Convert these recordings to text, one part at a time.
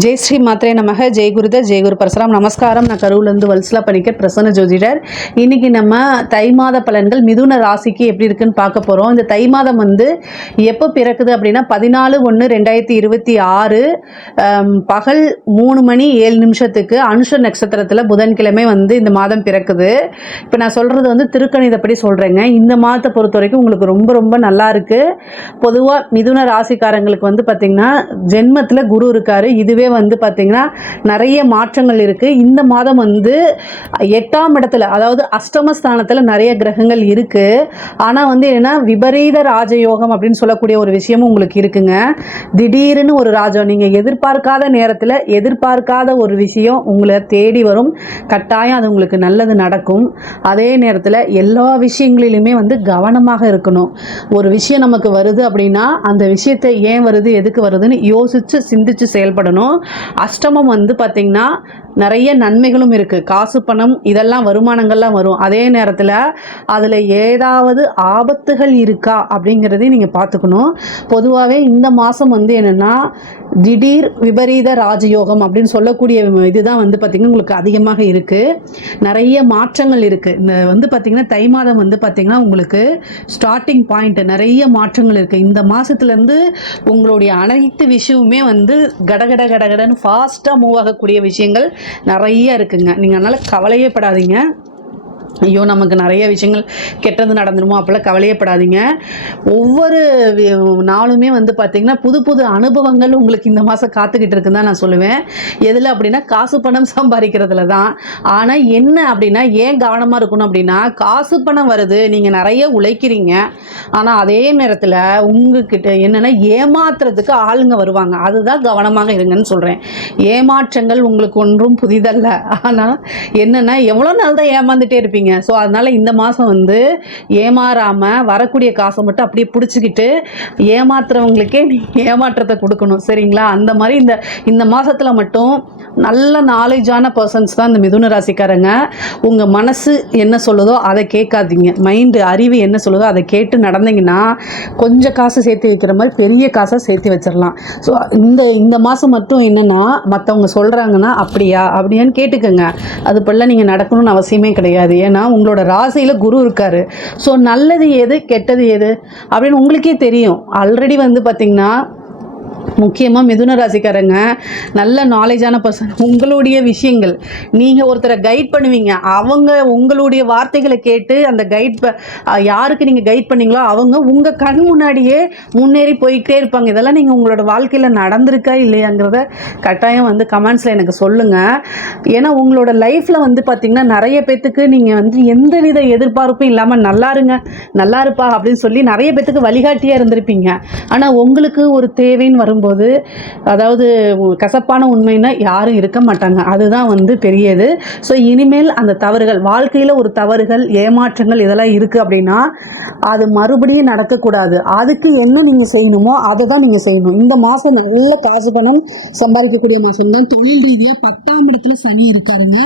ஜெய் ஸ்ரீ மாத்ரே நமக ஜெய் குருத ஜெய் குரு பரசுராம். நமஸ்காரம். நான் கருவிலேருந்து வல்சலா பணிக்கர் பிரசன்ன ஜோதிடர். இன்னைக்கு நம்ம தை மாத பலன்கள் மிதுன ராசிக்கு எப்படி இருக்குன்னு பார்க்க போகிறோம் இந்த தை மாதம் வந்து எப்போ பிறக்குது அப்படின்னா பதினாலு ஒன்று ரெண்டாயிரத்தி இருபத்தி ஆறு பகல் மூணு மணி ஏழு நிமிஷத்துக்கு அனுஷ நட்சத்திரத்தில் புதன்கிழமை வந்து இந்த மாதம் பிறக்குது. இப்போ நான் சொல்கிறது வந்து திருக்கணிதப்படி சொல்கிறேங்க இந்த மாதத்தை பொறுத்த வரைக்கும் உங்களுக்கு ரொம்ப ரொம்ப நல்லா இருக்குது பொதுவாக மிதுன ராசிக்காரங்களுக்கு வந்து பார்த்திங்கன்னா ஜென்மத்தில் குரு இருக்காரு. இதுவே வந்து பார்த்திங்கன்னா நிறைய மாற்றங்கள் இருக்குது இந்த மாதம் வந்து எட்டாம் இடத்துல அதாவது அஷ்டமஸ்தானத்தில் நிறைய கிரகங்கள் இருக்குது ஆனால் வந்து என்னென்னா விபரீத ராஜயோகம் அப்படின்னு சொல்லக்கூடிய ஒரு விஷயமும் உங்களுக்கு இருக்குங்க. திடீர்னு ஒரு ராஜம் நீங்கள் எதிர்பார்க்காத நேரத்தில் எதிர்பார்க்காத ஒரு விஷயம் உங்களை தேடி வரும். கட்டாயம் அது உங்களுக்கு நல்லது நடக்கும். அதே நேரத்தில் எல்லா விஷயங்களிலுமே வந்து கவனமாக இருக்கணும். ஒரு விஷயம் நமக்கு வருது அப்படின்னா அந்த விஷயத்தை ஏன் வருது எதுக்கு வருதுன்னு யோசித்து சிந்திச்சு செயல்படணும். அஷ்டமம் வந்து பார்த்திங்கன்னா நிறைய நன்மைகளும் இருக்குது காசு பணம் இதெல்லாம் வருமானங்கள்லாம் வரும். அதே நேரத்தில் அதில் ஏதாவது ஆபத்துகள் இருக்கா அப்படிங்கிறதையும் நீங்கள் பார்த்துக்கணும். பொதுவாகவே இந்த மாதம் வந்து என்னென்னா திடீர் விபரீத ராஜயோகம் அப்படின்னு சொல்லக்கூடிய இதுதான் வந்து பார்த்திங்கன்னா உங்களுக்கு அதிகமாக இருக்குது நிறைய மாற்றங்கள் இருக்குது இந்த வந்து பார்த்திங்கன்னா தை மாதம் வந்து பார்த்திங்கன்னா உங்களுக்கு ஸ்டார்டிங் பாயிண்ட் நிறைய மாற்றங்கள் இருக்குது இந்த மாதத்துலேருந்து உங்களுடைய அனைத்து விஷயமுமே வந்து கடகட கடகடன்னு ஃபாஸ்ட்டாக மூவ் ஆகக்கூடிய விஷயங்கள் நிறைய இருக்குங்க. நீங்கள் அதனால் கவலையே படாதீங்க. ஐயோ நமக்கு நிறைய விஷயங்கள் கெட்டது நடந்துருமோ அப்போல்லாம் கவலையப்படாதீங்க. ஒவ்வொரு நாளுமே வந்து பார்த்திங்கன்னா புது புது அனுபவங்கள் உங்களுக்கு இந்த மாதம் காத்துக்கிட்டு இருக்குன்னு தான் நான் சொல்லுவேன். எதில் அப்படின்னா காசு பணம் சம்பாதிக்கிறதுல தான். ஆனால் என்ன அப்படின்னா ஏன் கவனமாக இருக்கணும் அப்படின்னா காசு பணம் வருது நீங்கள் நிறைய உழைக்கிறீங்க. ஆனால் அதே நேரத்தில் உங்ககிட்ட என்னென்னா ஏமாத்துறதுக்கு ஆளுங்க வருவாங்க. அதுதான் கவனமாக இருங்கன்னு சொல்கிறேன் ஏமாற்றங்கள் உங்களுக்கு ஒன்றும் புதிதல்ல. ஆனால் என்னென்னா எவ்வளோ நாள் தான் ஏமாந்துட்டே இருப்பீங்க? ஸோ அதனால இந்த மாதம் வந்து ஏமாறாமல் வரக்கூடிய காசை மட்டும் அப்படியே பிடிச்சிக்கிட்டு ஏமாத்துறவங்களுக்கே ஏமாற்றத்தை கொடுக்கணும். சரிங்களா? அந்த மாதிரி இந்த இந்த மாதத்தில் மட்டும் நல்ல நாலேஜான பர்சன்ஸ் தான் இந்த மிதுன ராசிக்காரங்க. உங்கள் மனசு என்ன சொல்லுதோ அதை கேட்காதீங்க. மைண்டு அறிவு என்ன சொல்லுதோ அதை கேட்டு நடந்தீங்கன்னா கொஞ்சம் காசு சேர்த்து வைக்கிற மாதிரி பெரிய காசை சேர்த்து வச்சிடலாம் ஸோ இந்த இந்த மாதம் மட்டும் என்னென்னா மற்றவங்க சொல்கிறாங்கன்னா அப்படியா? அப்படியான்னு கேட்டுக்கோங்க. அது போல நீங்கள் நடக்கணும்னு அவசியமே கிடையாது. ஏன்னா உங்களோட ராசியில் குரு இருக்காரு. ஸோ நல்லது எது கெட்டது எது அப்படின்னு உங்களுக்கே தெரியும். ஆல்ரெடி வந்து பார்த்திங்கன்னா முக்கியமாக மிதுன ராசிக்காரங்க நல்ல நாலேஜான பர்சன் உங்களுடைய விஷயங்கள் நீங்கள் ஒருத்தரை கைட் பண்ணுவீங்க. அவங்க உங்களுடைய வார்த்தைகளை கேட்டு அந்த கைட் யாருக்கு நீங்கள் கைட் பண்ணீங்களோ அவங்க உங்கள் கண் முன்னாடியே முன்னேறி போய்கிட்டே இருப்பாங்க. இதெல்லாம் நீங்கள் உங்களோட வாழ்க்கையில் நடந்திருக்கா இல்லையாங்கிறத கட்டாயம் வந்து கமெண்ட்ஸில் எனக்கு சொல்லுங்கள் ஏன்னா உங்களோட லைஃப்பில் வந்து பார்த்திங்கன்னா நிறைய பேத்துக்கு நீங்கள் வந்து எந்த வித எதிர்பார்ப்பும் இல்லாமல் நல்லா இருங்க நல்லா இருப்பா அப்படின்னு சொல்லி நிறைய பேத்துக்கு வழிகாட்டியாக இருந்திருப்பீங்க. ஆனால் உங்களுக்கு ஒரு தேவைன்னு வரும்போது அதாவது கசப்பான உண்மைன்னா யாரும் இருக்க மாட்டாங்க. அதுதான் வந்து பெரியது. ஸோ இனிமேல் அந்த தவறுகள் வாழ்க்கையில் ஒரு தவறுகள் ஏமாற்றங்கள் இதெல்லாம் இருக்குது அப்படின்னா அது மறுபடியும் நடக்கக்கூடாது. அதுக்கு என்ன நீங்கள் செய்யணுமோ அதை தான் நீங்கள் செய்யணும். இந்த மாதம் நல்ல காசு பணம் சம்பாதிக்கக்கூடிய மாதம் தான் தொழில் ரீதியாக பத்தாம் இடத்துல சனி இருக்காருங்க.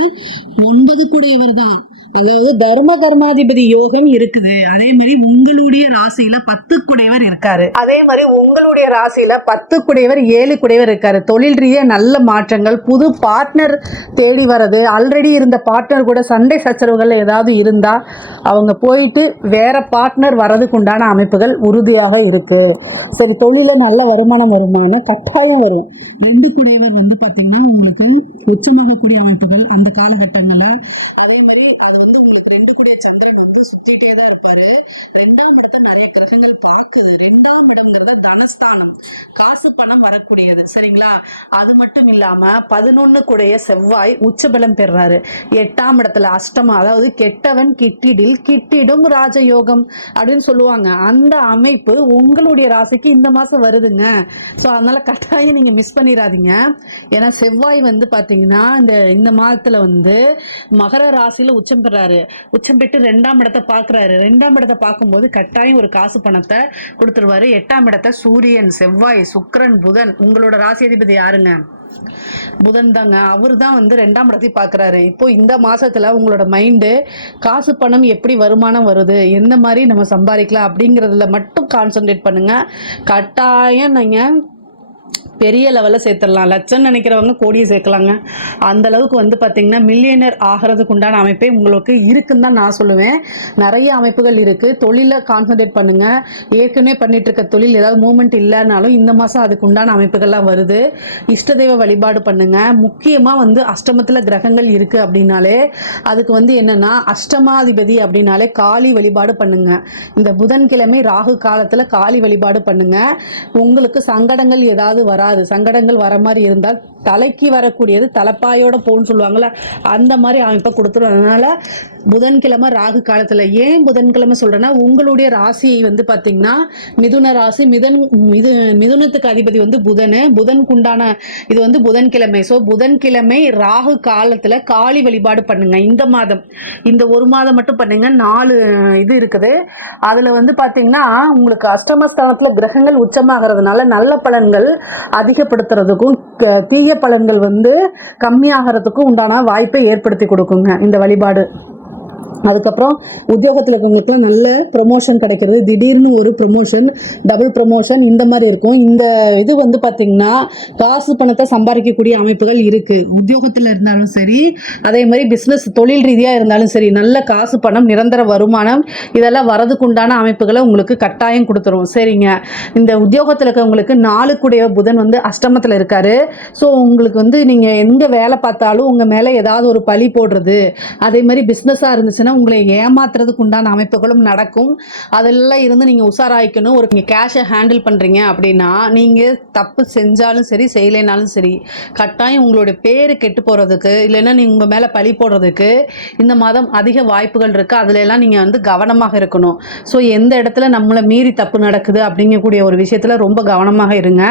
ஒன்பது கூடியவர் தான். அதாவது தர்ம கர்மாதிபதி யோகம் இருக்குது. அதே மாதிரி உங்களுடைய ராசியில பத்து குடையவர் இருக்காரு. அதே மாதிரி உங்களுடைய ராசியில பத்து குடையவர் ஏழு குடையவர் இருக்காரு. தொழில் ரீதியா நல்ல மாற்றங்கள் புது பார்ட்னர் தேடி வர்றது ஆல்ரெடி இருந்த பார்ட்னர் கூட சண்டை சச்சரவுகள் ஏதாவது இருந்தா அவங்க போயிட்டு வேற பார்ட்னர் வர்றதுக்கு உண்டான அமைப்புகள் உறுதியாக இருக்கு. சரி தொழில நல்ல வருமானம் வருமானம் கட்டாயம் வரும். ரெண்டு குடையவர் வந்து பாத்தீங்கன்னா உங்களுக்கு உச்சமாகக்கூடிய அமைப்புகள் அந்த காலகட்டங்களில். அதே மாதிரி அது வந்து உங்களுக்கு ரெண்டு கூடிய சந்திரன் வந்து சுத்திட்டே தான் இருப்பாரு. ரெண்டாம் இடத்தை நிறைய கிரகங்கள் பார்க்குது. ரெண்டாம் இடம்ங்கிறத தனஸ்தானம். காசு பணம் வரக்கூடியது. சரிங்களா? அது மட்டும் இல்லாம பதினொன்னு கூடிய செவ்வாய் உச்சபலம் பெறாரு. எட்டாம் இடத்துல அஷ்டமம் அதாவது கெட்டவன் கிட்டிடில் கிட்டிடும் ராஜயோகம் அப்படின்னு சொல்லுவாங்க. அந்த அமைப்பு உங்களுடைய ராசிக்கு இந்த மாசம் வருதுங்க. ஸோ அதனால கட்டாயம் நீங்க மிஸ் பண்ணிடாதீங்க ஏன்னா செவ்வாய் வந்து பாத்தீங்கன்னா இந்த இந்த மாதத்துல வந்து மகர ராசியில உச்சம் பெறாரு. உச்சம் பெற்று ரெண்டாம் இடத்தை பாக்குறாரு. ரெண்டாம் இடத்தை பார்க்கும்போது கட்டாயம் ஒரு காசு பணத்தை கொடுத்துருவாரு. எட்டாம் இடத்தை சூரியன் செவ்வாய் சுக்க சுக்கரன் புதன். உங்களோட ராசி அதிபதி யாருங்க? புதன் தாங்க. அவர் தான் வந்து ரெண்டாம் இடத்தை பார்க்குறாரு. இப்போ இந்த மாசத்துல உங்களோட மைண்டு காசு பணம் எப்படி வருமானம் வருது எந்த மாதிரி நம்ம சம்பாதிக்கலாம் அப்படிங்கிறதுல மட்டும் கான்சென்ட்ரேட் பண்ணுங்க. கட்டாயம் நீங்கள் பெரிய லெவலில் சேர்த்துடலாம். லட்சம் நினைக்கிறவங்க கோடியை சேர்க்கலாங்க. அந்த அளவுக்கு வந்து பார்த்திங்கன்னா மில்லியனர் ஆகிறதுக்கு உண்டான அமைப்பே உங்களுக்கு இருக்குன்னு தான் நான் சொல்லுவேன். நிறைய அமைப்புகள் இருக்குது தொழிலை கான்சன்ட்ரேட் பண்ணுங்கள் ஏற்கனவே பண்ணிட்டு இருக்க தொழில் ஏதாவது மூமெண்ட் இல்லைனாலும் இந்த மாதம் அதுக்கு உண்டான அமைப்புகள்லாம் வருது. இஷ்ட தெய்வ வழிபாடு பண்ணுங்கள் முக்கியமாக வந்து அஷ்டமத்தில் கிரகங்கள் இருக்குது அப்படின்னாலே அதுக்கு வந்து என்னென்னா அஷ்டமாதிபதி அப்படின்னாலே காளி வழிபாடு பண்ணுங்க. இந்த புதன்கிழமை ராகு காலத்தில் காளி வழிபாடு பண்ணுங்கள் உங்களுக்கு சங்கடங்கள் ஏதாவது வராது சங்கடங்கள் வர மாதிரி இருந்தால் தலைக்கு வரக்கூடியது தலைப்பாயோட போன்னு சொல்லுவாங்கள்ல அந்த மாதிரி அமைப்பை கொடுத்துருவதுனால அதனால புதன்கிழமை ராகு காலத்தில் ஏன் புதன்கிழமை சொல்கிறேன்னா உங்களுடைய ராசி வந்து பார்த்தீங்கன்னா மிதுன ராசி மிதன் மிது மிதுனத்துக்கு அதிபதி வந்து புதனு. புதனுக்குண்டான இது வந்து புதன்கிழமை. ஸோ புதன்கிழமை ராகு காலத்தில் காளி வழிபாடு பண்ணுங்க. இந்த மாதம். இந்த ஒரு மாதம் மட்டும் பண்ணுங்க. நாலு இது இருக்குது. அதில் வந்து பார்த்தீங்கன்னா உங்களுக்கு அஷ்டமஸ்தானத்தில் கிரகங்கள் உச்சமாகிறதுனால நல்ல பலன்கள் அதிகப்படுத்துறதுக்கும் தீய தீய பலன்கள் வந்து கம்மியாகிறதுக்கும் உண்டான வாய்ப்பை ஏற்படுத்தி கொடுக்குங்க இந்த வழிபாடு. அதுக்கப்புறம் உத்தியோகத்தில் இருக்கவங்களுக்குலாம் நல்ல ப்ரொமோஷன் கிடைக்கிறது. திடீர்னு ஒரு ப்ரொமோஷன் டபுள் ப்ரொமோஷன் இந்த மாதிரி இருக்கும். இந்த இது வந்து பார்த்திங்கன்னா காசு பணத்தை சம்பாதிக்கக்கூடிய அமைப்புகள் இருக்குது உத்தியோகத்தில் இருந்தாலும் சரி அதே மாதிரி பிஸ்னஸ் தொழில் ரீதியாக இருந்தாலும் சரி நல்ல காசு பணம் நிரந்தர வருமானம் இதெல்லாம் வரதுக்குண்டான அமைப்புகளை உங்களுக்கு கட்டாயம் கொடுத்துரும். சரிங்க. இந்த உத்தியோகத்தில் இருக்கவங்களுக்கு நாளுக்குடைய புதன் வந்து அஷ்டமத்தில் இருக்காரு. ஸோ உங்களுக்கு வந்து நீங்கள் எங்கே வேலை பார்த்தாலும் உங்கள் மேலே ஏதாவது ஒரு பழி போடுறது அதே மாதிரி பிஸ்னஸாக இருந்துச்சுன்னா உங்களை ஏமாத்துறதுக்கு உண்டான அமைப்புகளும் நடக்கும். அதெல்லாம் இருந்து நீங்கள் உஷாராய்க்கணும். ஒரு நீங்கள் கேஷை ஹேண்டில் பண்ணுறீங்க அப்படின்னா நீங்கள் தப்பு செஞ்சாலும் சரி செய்யலைனாலும் சரி கட்டாயம் உங்களுடைய பேர் கெட்டு போகிறதுக்கு இல்லைன்னா நீங்கள் உங்கள் மேலே பழி போடுறதுக்கு இந்த மாதம் அதிக வாய்ப்புகள் இருக்குது அதுல எல்லாம் நீங்கள் வந்து கவனமாக இருக்கணும். ஸோ எந்த இடத்துல நம்மளை மீறி தப்பு நடக்குது அப்படிங்கக்கூடிய ஒரு விஷயத்தில் ரொம்ப கவனமாக இருங்க.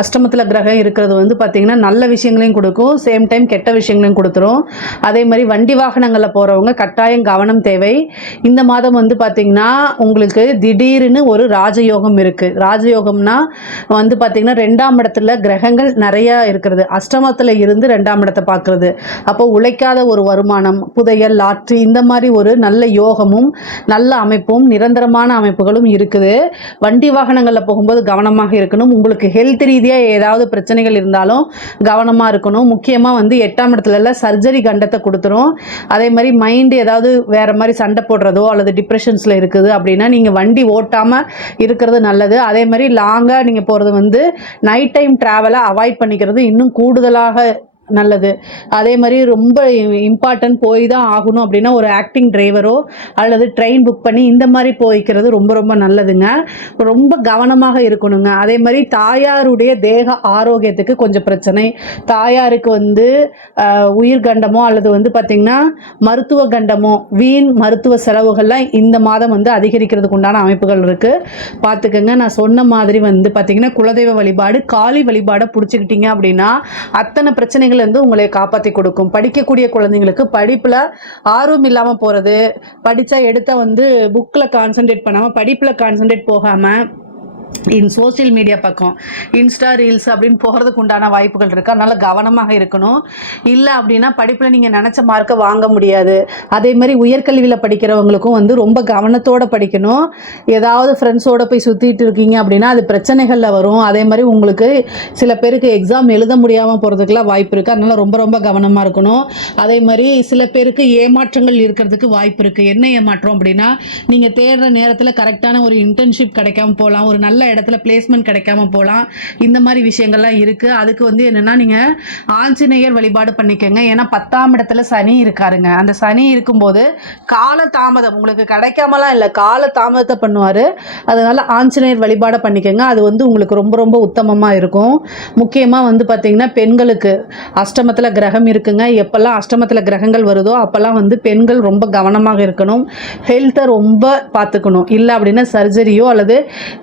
அஷ்டமத்தில் கிரகம் இருக்கிறது வந்து பார்த்திங்கன்னா நல்ல விஷயங்களையும் கொடுக்கும். சேம் டைம் கெட்ட விஷயங்களையும் கொடுத்துரும். அதே மாதிரி வண்டி வாகனங்களில் போகிறவங்க கட்டாயம் கவனம் தேவை. இந்த மாதம் வந்து பார்த்திங்கன்னா உங்களுக்கு திடீர்னு ஒரு ராஜயோகம் இருக்குது ராஜயோகம்னா வந்து பார்த்திங்கன்னா ரெண்டாம் இடத்துல கிரகங்கள் நிறையா இருக்கிறது. அஷ்டமத்தில் இருந்து ரெண்டாம் இடத்தை பார்க்குறது. அப்போ உழைக்காத ஒரு வருமானம் புதையல் லாட்ரி இந்த மாதிரி ஒரு நல்ல யோகமும் நல்ல அமைப்பும் நிரந்தரமான அமைப்புகளும் இருக்குது. வண்டி வாகனங்களில் போகும்போது கவனமாக இருக்கணும். உங்களுக்கு ஹெல்த் ரீதியாக ஏதாவது பிரச்சனைகள் இருந்தாலும் கவனமாக இருக்கணும். முக்கியமாக வந்து எட்டாம் இடத்துல சர்ஜரி கண்டத்தை கொடுத்துரும். அதே மாதிரி மைண்டு ஏதாவது வேறு மாதிரி சண்டை போடுறதோ அல்லது டிப்ரெஷன்ஸில் இருக்குது அப்படின்னா நீங்கள் வண்டி ஓட்டாமல் இருக்கிறது நல்லது. அதே மாதிரி லாங்காக நீங்கள் போகிறது வந்து நைட் டைம் ட்ராவலை அவாய்ட் பண்ணிக்கிறது இன்னும் கூடுதலாக நல்லது. அதே மாதிரி ரொம்ப இம்பார்ட்டன்ட் போய் தான் ஆகணும் அப்படின்னா ஒரு ஆக்டிங் டிரைவரோ அல்லது ட்ரெயின் புக் பண்ணி இந்த மாதிரி போய்க்கிறது ரொம்ப ரொம்ப நல்லதுங்க. ரொம்ப கவனமாக இருக்கணுங்க. அதே மாதிரி தாயாருடைய தேக ஆரோக்கியத்துக்கு கொஞ்சம் பிரச்சனை. தாயாருக்கு வந்து ஆஹ், உயிர் கண்டமோ அல்லது வந்து பார்த்திங்கன்னா மருத்துவ கண்டமோ வீண் மருத்துவ செலவுகள்லாம் இந்த மாதம் வந்து அதிகரிக்கிறதுக்கு உண்டான அமைப்புகள் இருக்குது பார்த்துக்கங்க நான் சொன்ன மாதிரி வந்து பார்த்திங்கன்னா குலதெய்வ வழிபாடு காளி வழிபாடை பிடிச்சிக்கிட்டீங்க அப்படின்னா அத்தனை பிரச்சனைகள் பிரச்சனைகள்லேருந்து உங்களை காப்பாற்றி கொடுக்கும். படிக்கக்கூடிய குழந்தைங்களுக்கு படிப்பில் ஆர்வம் இல்லாமல் போகிறது படித்தா எடுத்த வந்து புக்கில் கான்சென்ட்ரேட் பண்ணாமல் படிப்பில் கான்சென்ட்ரேட் போகாமல் இன் சோஷியல் மீடியா பக்கம் இன்ஸ்டா ரீல்ஸ் அப்படின்னு போகிறதுக்கு உண்டான வாய்ப்புகள் இருக்குது அதனால் கவனமாக இருக்கணும். இல்லை அப்படின்னா படிப்பில் நீங்கள் நினச்ச மார்க்கை வாங்க முடியாது. அதே மாதிரி உயர்கல்வியில் படிக்கிறவங்களுக்கும் வந்து ரொம்ப கவனத்தோடு படிக்கணும். ஏதாவது ஃப்ரெண்ட்ஸோடு போய் சுற்றிட்டு இருக்கீங்க அப்படின்னா அது பிரச்சனைகளில் வரும். அதே மாதிரி உங்களுக்கு சில பேருக்கு எக்ஸாம் எழுத முடியாமல் போகிறதுக்குலாம் வாய்ப்பு இருக்குது அதனால் ரொம்ப ரொம்ப கவனமாக இருக்கணும். அதே மாதிரி சில பேருக்கு ஏமாற்றங்கள் இருக்கிறதுக்கு வாய்ப்பு இருக்குது என்ன ஏமாற்றம் அப்படின்னா நீங்கள் தேடுற நேரத்தில் கரெக்டான ஒரு இன்டர்ன்ஷிப் கிடைக்காம போகலாம் ஒரு நல்ல இடத்துல பிளேஸ்மெண்ட் கிடைக்காம போகலாம் இந்த மாதிரி விஷயங்கள்லாம் இருக்குது அதுக்கு வந்து என்னென்னா நீங்கள் ஆஞ்சநேயர் வழிபாடு பண்ணிக்கோங்க. ஏன்னா பத்தாம் இடத்துல சனி இருக்காருங்க. அந்த சனி இருக்கும்போது கால தாமதம். உங்களுக்கு கிடைக்காமலாம் இல்லை. கால தாமதத்தை பண்ணுவார். அதனால் ஆஞ்சநேயர் வழிபாடை பண்ணிக்கோங்க. அது வந்து உங்களுக்கு ரொம்ப ரொம்ப உத்தமமாக இருக்கும். முக்கியமாக வந்து பார்த்திங்கன்னா பெண்களுக்கு அஷ்டமத்தில் கிரகம் இருக்குங்க. எப்போல்லாம் அஷ்டமத்தில் கிரகங்கள் வருதோ அப்போல்லாம் வந்து பெண்கள் ரொம்ப கவனமாக இருக்கணும். ஹெல்த்தை ரொம்ப பார்த்துக்கணும். இல்லை அப்படின்னா சர்ஜரியோ அல்லது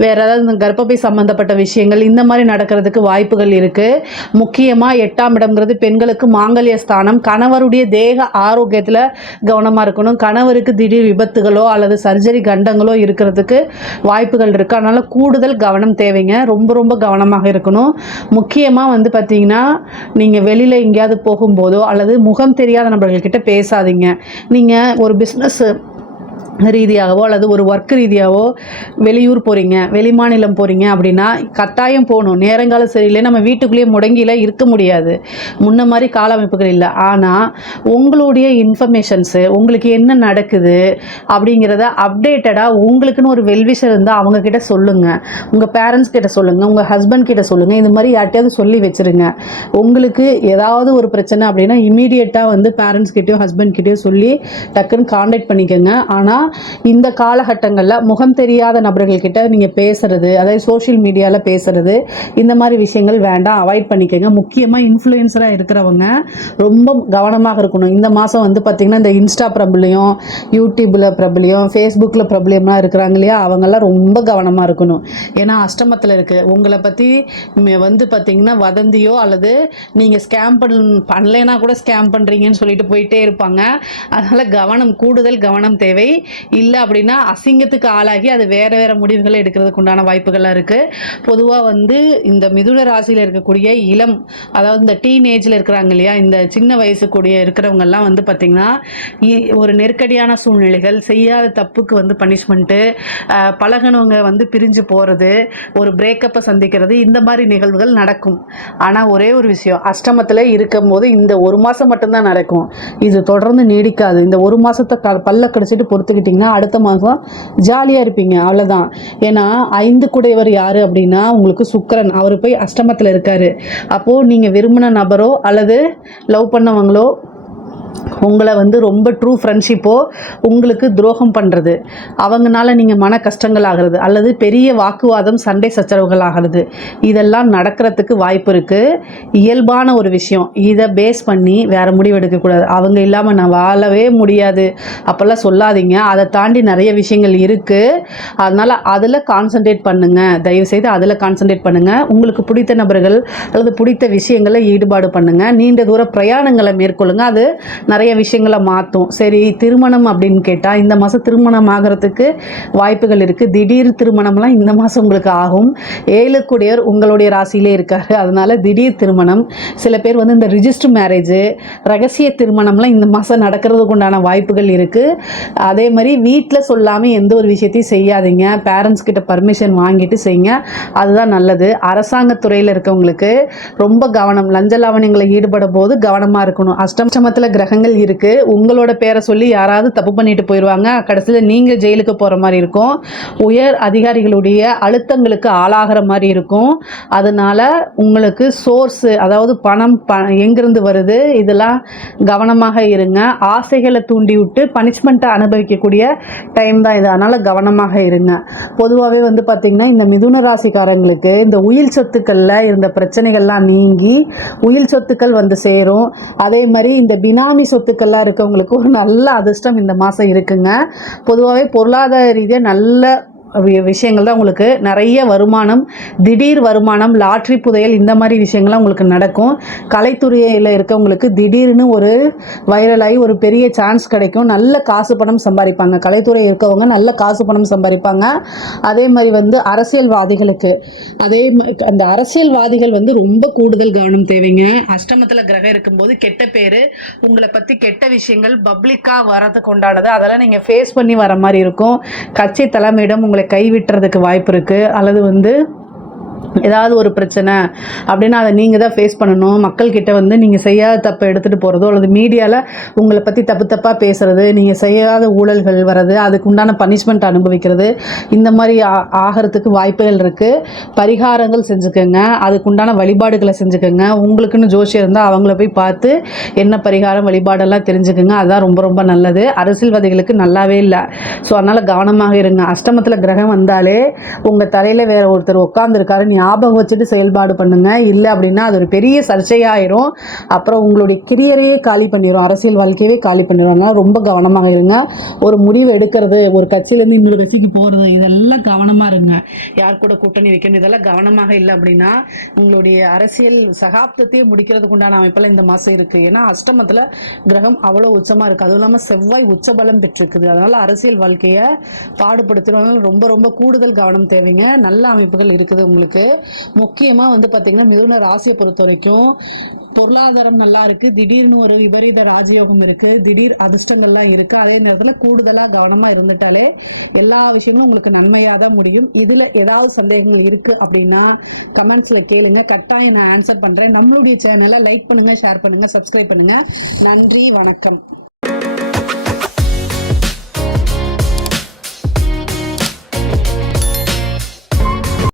வேறு ஏதாவது இந்த கர்ப்பப்பை சம்மந்தப்பட்ட விஷயங்கள் இந்த மாதிரி நடக்கிறதுக்கு வாய்ப்புகள் இருக்குது முக்கியமாக எட்டாம் இடம்ங்கிறது பெண்களுக்கு மாங்கல்ய ஸ்தானம். கணவருடைய தேக ஆரோக்கியத்தில் கவனமாக இருக்கணும். கணவருக்கு திடீர் விபத்துகளோ அல்லது சர்ஜரி கண்டங்களோ இருக்கிறதுக்கு வாய்ப்புகள் இருக்குது அதனால் கூடுதல் கவனம் தேவைங்க. ரொம்ப ரொம்ப கவனமாக இருக்கணும். முக்கியமாக வந்து பார்த்திங்கன்னா நீங்கள் வெளியில் எங்கேயாவது போகும்போதோ அல்லது முகம் தெரியாத நபர்கள்கிட்ட பேசாதீங்க. நீங்கள் ஒரு பிஸ்னஸ் ரீதியாகவோ அல்லது ஒரு ஒர்க் ரீதியாகவோ வெளியூர் போகிறீங்க வெளிமாநிலம் போகிறீங்க அப்படின்னா கட்டாயம் போகணும். நேரங்காலம் சரியில்லை நம்ம வீட்டுக்குள்ளேயே முடங்கியில் இருக்க முடியாது. முன்ன மாதிரி கால அமைப்புகள் இல்லை. ஆனால் உங்களுடைய இன்ஃபர்மேஷன்ஸு உங்களுக்கு என்ன நடக்குது அப்படிங்கிறத அப்டேட்டடாக உங்களுக்குன்னு ஒரு வெல்விஷர் இருந்தால் அவங்கக்கிட்ட சொல்லுங்கள் உங்கள் பேரண்ட்ஸ் கிட்ட சொல்லுங்கள் உங்கள் ஹஸ்பண்ட் கிட்ட சொல்லுங்கள் இந்த மாதிரி யார்ட்டையாவது சொல்லி வச்சுருங்க. உங்களுக்கு ஏதாவது ஒரு பிரச்சனை அப்படின்னா இமீடியட்டாக வந்து பேரண்ட்ஸ் கிட்டேயோ ஹஸ்பண்ட் கிட்டேயோ சொல்லி டக்குன்னு காண்டாக்ட் பண்ணிக்கோங்க. ஆனால் இந்த காலகட்டங்களில் முகம் தெரியாத நபர்கள்கிட்ட நீங்கள் பேசுறது அதாவது சோஷியல் மீடியாவில் பேசுறது இந்த மாதிரி விஷயங்கள் வேண்டாம். அவாய்ட் பண்ணிக்கோங்க. முக்கியமாக இன்ஃப்ளூயன்சராக இருக்கிறவங்க ரொம்ப கவனமாக இருக்கணும். இந்த மாதம் வந்து பார்த்திங்கன்னா இந்த இன்ஸ்டா பிரபலியம் யூடியூப்பில் பிரபலியம் ஃபேஸ்புக்கில் பிரபலியம்லாம் இருக்கிறாங்க இல்லையா? அவங்கெல்லாம் ரொம்ப கவனமாக இருக்கணும். ஏன்னா அஷ்டமத்தில் இருக்குது உங்களை பற்றி வந்து பார்த்திங்கன்னா வதந்தியோ அல்லது நீங்கள் ஸ்கேம் பண் பண்ணலைன்னா கூட ஸ்கேம் பண்ணுறீங்கன்னு சொல்லிட்டு போயிட்டே இருப்பாங்க. அதனால் கவனம் கூடுதல் கவனம் தேவை. இல்லை அப்படின்னா அசிங்கத்துக்கு ஆளாகி அது வேறு வேறு முடிவுகளை எடுக்கிறதுக்கு உண்டான வாய்ப்புகள்லாம் இருக்குது பொதுவாக வந்து இந்த மிதுன ராசியில் இருக்கக்கூடிய இளம் அதாவது இந்த டீனேஜில் இருக்கிறாங்க இல்லையா இந்த சின்ன வயசு கூடிய இருக்கிறவங்கெல்லாம் வந்து பார்த்திங்கன்னா இ- ஒரு நெருக்கடியான சூழ்நிலைகள் செய்யாத தப்புக்கு வந்து பனிஷ்மெண்ட்டு பழகினவங்க வந்து பிரிஞ்சு போகிறது ஒரு பிரேக்கப்பை சந்திக்கிறது இந்த மாதிரி நிகழ்வுகள் நடக்கும். ஆனால் ஒரே ஒரு விஷயம் அஷ்டமத்தில் இருக்கும்போது இந்த ஒரு மாதம் மட்டும்தான் நடக்கும். இது தொடர்ந்து நீடிக்காது. இந்த ஒரு மாதத்தை க பல்ல கடிச்சிட்டு பொறுத்துக்கிட்டு பொறுத்துக்கிட்டிங்கன்னா அடுத்த மாதம் ஜாலியாக இருப்பீங்க. அவ்வளோதான் ஏன்னா ஐந்து குடையவர் யார் அப்படின்னா உங்களுக்கு சுக்கரன். அவர் போய் அஷ்டமத்தில் இருக்காரு. அப்போது நீங்கள் விரும்பின நபரோ அல்லது லவ் பண்ணவங்களோ உங்களை வந்து ரொம்ப ட்ரூ ஃப்ரெண்ட்ஷிப்போ உங்களுக்கு துரோகம் பண்ணுறது அவங்கனால நீங்கள் மன கஷ்டங்கள் ஆகிறது அல்லது பெரிய வாக்குவாதம் சண்டை சச்சரவுகள் ஆகிறது. இதெல்லாம் நடக்கிறதுக்கு வாய்ப்பு இருக்குது இயல்பான ஒரு விஷயம். இதை பேஸ் பண்ணி வேறு முடிவு எடுக்கக்கூடாது. அவங்க இல்லாமல் நான் வாழவே முடியாது. அப்போல்லாம் சொல்லாதீங்க. அதை தாண்டி நிறைய விஷயங்கள் இருக்குது அதனால் அதில் கான்சென்ட்ரேட் பண்ணுங்கள் தயவுசெய்து அதில் கான்சென்ட்ரேட் பண்ணுங்கள் உங்களுக்கு பிடித்த நபர்கள் அல்லது பிடித்த விஷயங்களை ஈடுபாடு பண்ணுங்கள் நீண்ட தூர பிரயாணங்களை மேற்கொள்ளுங்க. அது நிறைய விஷயங்களை மாற்றும் சரி திருமணம் அப்படின்னு கேட்டால் இந்த மாதம் திருமணம் ஆகிறதுக்கு வாய்ப்புகள் இருக்குது திடீர் திருமணம்லாம் இந்த மாதம் உங்களுக்கு ஆகும். ஏழு கூடியவர் உங்களுடைய ராசியிலே இருக்கார். அதனால திடீர் திருமணம். சில பேர் வந்து இந்த ரிஜிஸ்டர் மேரேஜு ரகசிய திருமணம்லாம் இந்த மாதம் நடக்கிறதுக்கு உண்டான வாய்ப்புகள் இருக்குது அதே மாதிரி வீட்டில் சொல்லாமல் எந்த ஒரு விஷயத்தையும் செய்யாதீங்க. பேரண்ட்ஸ் கிட்ட பர்மிஷன் வாங்கிட்டு செய்யுங்க. அதுதான் நல்லது. அரசாங்கத்துறையில் இருக்கவங்களுக்கு ரொம்ப கவனம். லஞ்ச லாவணியங்களை ஈடுபடும் போது கவனமாக இருக்கணும் அஷ்டமத்தில் கிரகங்கள் இருக்குது உங்களோட பேரை சொல்லி யாராவது தப்பு பண்ணிட்டு போயிடுவாங்க கடைசியில் நீங்கள் ஜெயிலுக்கு போகிற மாதிரி இருக்கும். உயர் அதிகாரிகளுடைய அழுத்தங்களுக்கு ஆளாகிற மாதிரி இருக்கும். அதனால் உங்களுக்கு சோர்ஸு அதாவது பணம் ப எங்கேருந்து வருது? இதெல்லாம் கவனமாக இருங்க. ஆசைகளை தூண்டி விட்டு பனிஷ்மெண்ட்டை அனுபவிக்கக்கூடிய டைம் தான் இது. அதனால் கவனமாக இருங்க. பொதுவாகவே வந்து பார்த்திங்கன்னா இந்த மிதுன ராசிக்காரங்களுக்கு இந்த உயில் சொத்துக்களில் இருந்த பிரச்சனைகள்லாம் நீங்கி உயில் சொத்துக்கள் வந்து சேரும். அதே மாதிரி இந்த பினாமி சொத்துக்கள்லாம் இருக்கவங்களுக்கு ஒரு நல்ல அதிர்ஷ்டம் இந்த மாதம் இருக்குங்க. பொதுவாகவே பொருளாதார ரீதியாக நல்ல விஷயங்கள் தான் உங்களுக்கு நிறைய வருமானம் திடீர் வருமானம் லாட்ரி புதையல் இந்த மாதிரி விஷயங்கள்லாம் உங்களுக்கு நடக்கும். கலைத்துறையில் இருக்கவங்களுக்கு திடீர்னு ஒரு வைரலாகி ஒரு பெரிய சான்ஸ் கிடைக்கும். நல்ல காசு பணம் சம்பாதிப்பாங்க. கலைத்துறை இருக்கவங்க நல்ல காசு பணம் சம்பாதிப்பாங்க. அதே மாதிரி வந்து அரசியல்வாதிகளுக்கு அதே அந்த அரசியல்வாதிகள் வந்து ரொம்ப கூடுதல் கவனம் தேவைங்க. அஷ்டமத்தில் கிரகம் இருக்கும்போது கெட்ட பேர் உங்களை பற்றி கெட்ட விஷயங்கள் பப்ளிக்காக வரதுக்கு உண்டானது அதெல்லாம் நீங்கள் ஃபேஸ் பண்ணி வர மாதிரி இருக்கும். கட்சி தலைமையிடம் உங்களை கைவிட்டுறதுக்கு வாய்ப்பு இருக்குது அல்லது வந்து ஏதாவது ஒரு பிரச்சனை அப்படின்னா அதை நீங்கள் தான் ஃபேஸ் பண்ணணும். மக்கள்கிட்ட வந்து நீங்கள் செய்யாத தப்பை எடுத்துகிட்டு போகிறதோ அல்லது மீடியாவில் உங்களை பற்றி தப்பு தப்பாக பேசுகிறது நீங்கள் செய்யாத ஊழல்கள் வர்றது அதுக்கு உண்டான பனிஷ்மெண்ட் அனுபவிக்கிறது இந்த மாதிரி ஆ- ஆகிறதுக்கு வாய்ப்புகள் இருக்குது பரிகாரங்கள் செஞ்சுக்கோங்க. அதுக்கு உண்டான வழிபாடுகளை செஞ்சுக்கோங்க. உங்களுக்குன்னு ஜோஷியம் இருந்தால் அவங்கள போய் பார்த்து என்ன பரிகாரம் வழிபாடெல்லாம் தெரிஞ்சுக்கோங்க. அதுதான் ரொம்ப ரொம்ப நல்லது. அரசியல்வாதிகளுக்கு நல்லாவே இல்லை. ஸோ அதனால் கவனமாக இருங்க. அஷ்டமத்தில் கிரகம் வந்தாலே உங்கள் தலையில் வேறு ஒருத்தர் உட்காந்துருக்காரு ஞாபகம் வச்சுட்டு செயல்பாடு பண்ணுங்க. இல்லை அப்படின்னா அது ஒரு பெரிய சர்ச்சையாயிரும். அப்புறம் உங்களுடைய கிரியரையே காலி பண்ணிடும் அரசியல் வாழ்க்கையவே காலி பண்ணிடும் அதனால ரொம்ப கவனமாக இருங்க. ஒரு முடிவு எடுக்கிறது ஒரு கட்சியிலேருந்து இன்னொரு கட்சிக்கு போகிறது இதெல்லாம் கவனமாக இருங்க. யார் கூட கூட்டணி வைக்கணும் இதெல்லாம் கவனமாக இல்லை அப்படின்னா உங்களுடைய அரசியல் சகாப்தத்தையே முடிக்கிறதுக்கு உண்டான அமைப்பில் இந்த மாதம் இருக்குது ஏன்னா அஷ்டமத்தில் கிரகம் அவ்வளோ உச்சமாக இருக்குது அதுவும் இல்லாமல் செவ்வாய் உச்சபலம் பெற்றிருக்குது. அதனால் அரசியல் வாழ்க்கையை பாடுபடுத்துகிறவங்க ரொம்ப ரொம்ப கூடுதல் கவனம் தேவைங்க. நல்ல அமைப்புகள் இருக்குது உங்களுக்கு. இருக்கு. முக்கியமா வந்து பாத்தீங்கன்னா மிதுன ராசியை பொறுத்த வரைக்கும் பொருளாதாரம் நல்லா இருக்கு. திடீர்னு ஒரு விபரீத ராஜயோகம் இருக்கு. திடீர் அதிர்ஷ்டங்கள்லாம் இருக்கு. அதே நேரத்துல கூடுதலா கவனமா இருந்துட்டாலே எல்லா விஷயமும் உங்களுக்கு நன்மையா தான் முடியும். இதுல ஏதாவது சந்தேகங்கள் இருக்கு அப்படின்னா கமெண்ட்ஸ்ல கேளுங்க. கட்டாயம் நான் ஆன்சர் பண்றேன். நம்மளுடைய சேனலை லைக் பண்ணுங்க ஷேர் பண்ணுங்க சப்ஸ்கிரைப் பண்ணுங்க. நன்றி வணக்கம்.